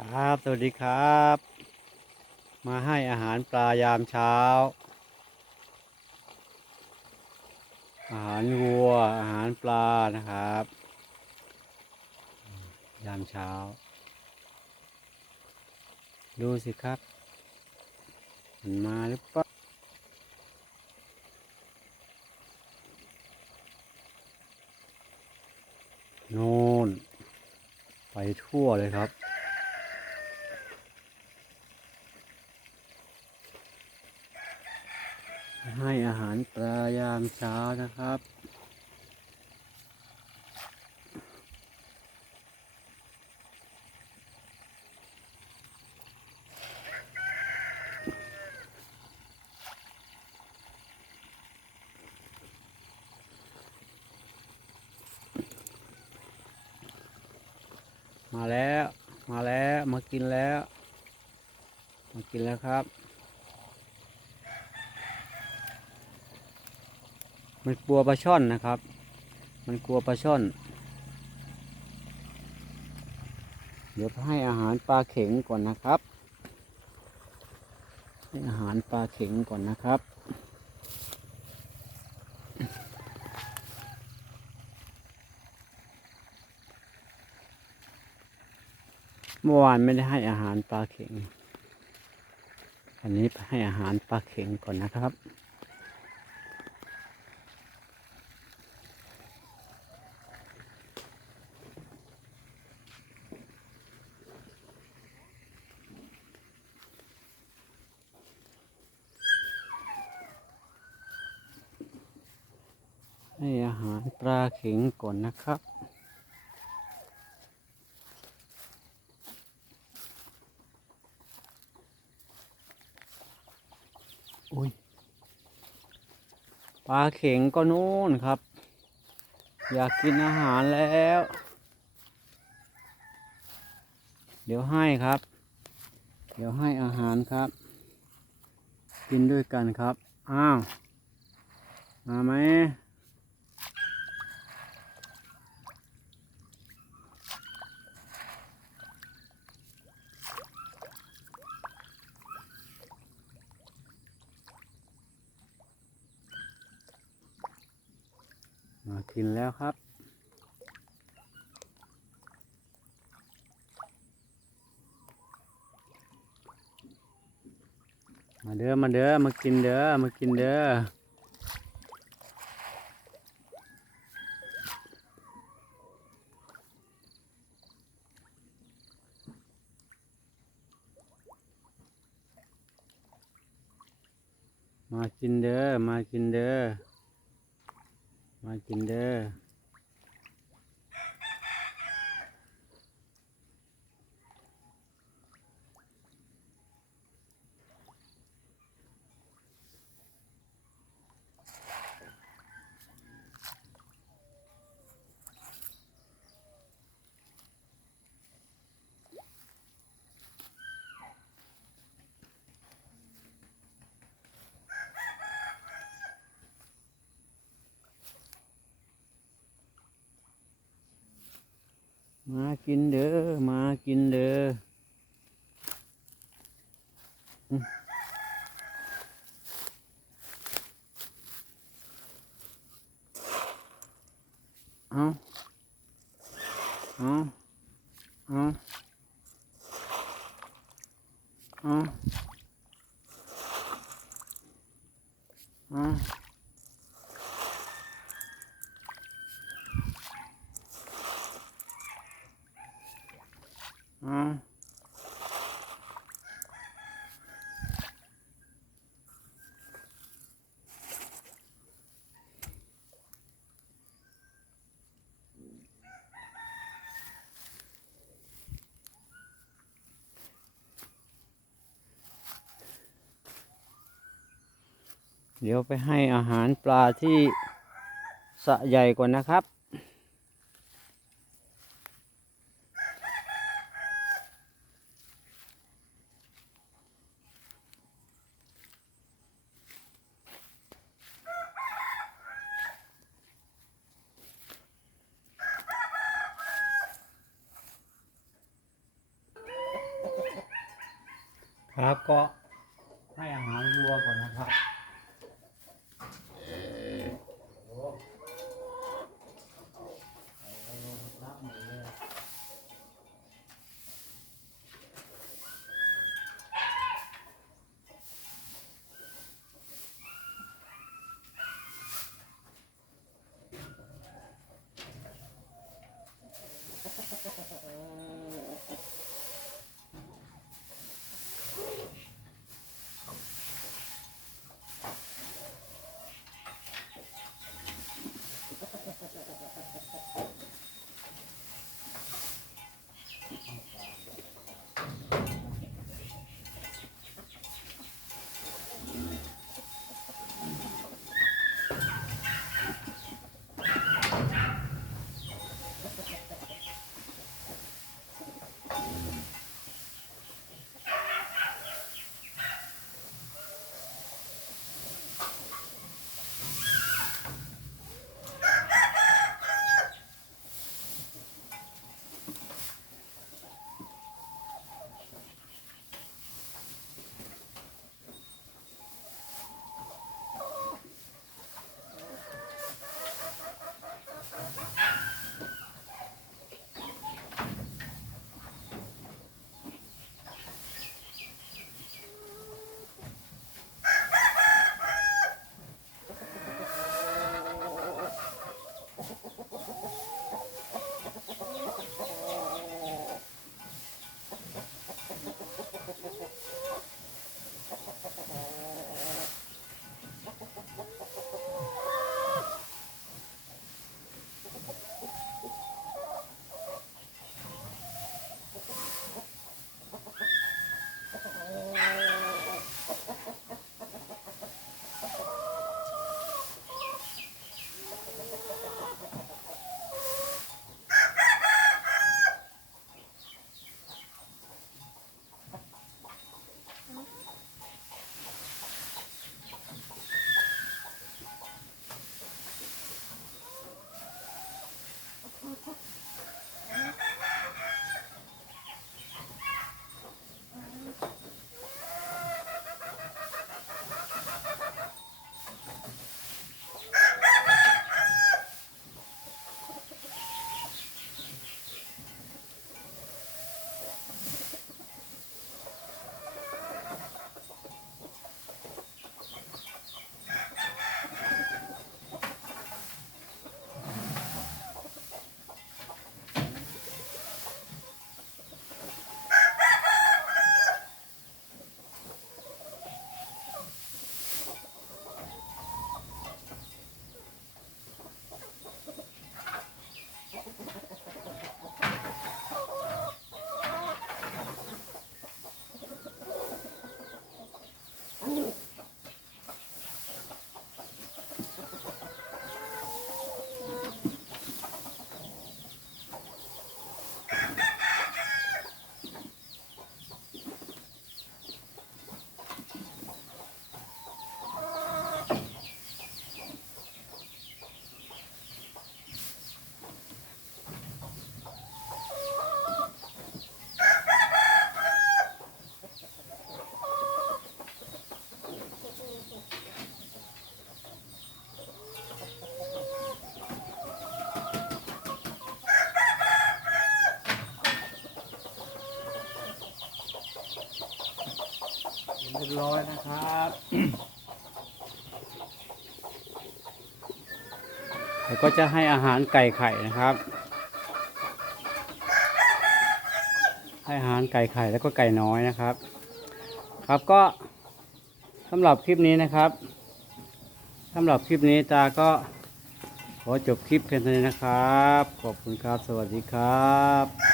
ครับสวัสดีครับ มาให้อาหารปลายามเช้า อาหารวัว อาหารปลานะครับ ยามเช้า ดูสิครับ มันมาหรือเปล่าโน่นไปทั่วเลยครับ ให้อาหารปลายามเช้านะครับ มาแล้ว มาแล้ว มากินแล้ว มากินแล้วครับ มันกลัวปลาช่อนนะครับ มันกลัวปลาช่อน เดี๋ยวให้อาหารปลาเข็งก่อนนะครับ ให้อาหารปลาเข็งก่อนนะครับ เมื่อวานไม่ได้ให้อาหารปลาเข็งอันนี้ให้อาหารปลาเข็งก่อนนะครับให้อาหารปลาเข็งก่อนนะครับอุ้ยปลาเข็งก็นู่นครับอยากกินอาหารแล้ว เดี๋ยวให้ครับ เดี๋ยวให้อาหารครับ กินด้วยกันครับอ้าวมาไหมมากินแล้วครับมาเด้อมาเด้อมากินเด้อมากินเด้อมากินเด้อมากินเด้อมากินเด้อมากินเด้อมากินเด้อเอาเอาเอาเอาเอาเอาเดี๋ยวไปให้อาหารปลาที่สระใหญ่ก่อนนะครับ ครับก็ให้อาหารวัวก่อนนะครับ เรียบร้อยนะครับ แล้วก็จะให้อาหารไก่ไข่นะครับ ให้อาหารไก่ไข่แล้วก็ไก่น้อยนะครับ ครับก็สำหรับคลิปนี้นะครับสำหรับคลิปนี้ตาก็ขอจบคลิปเพียงเท่านี้นะครับ ขอบคุณครับ สวัสดีครับ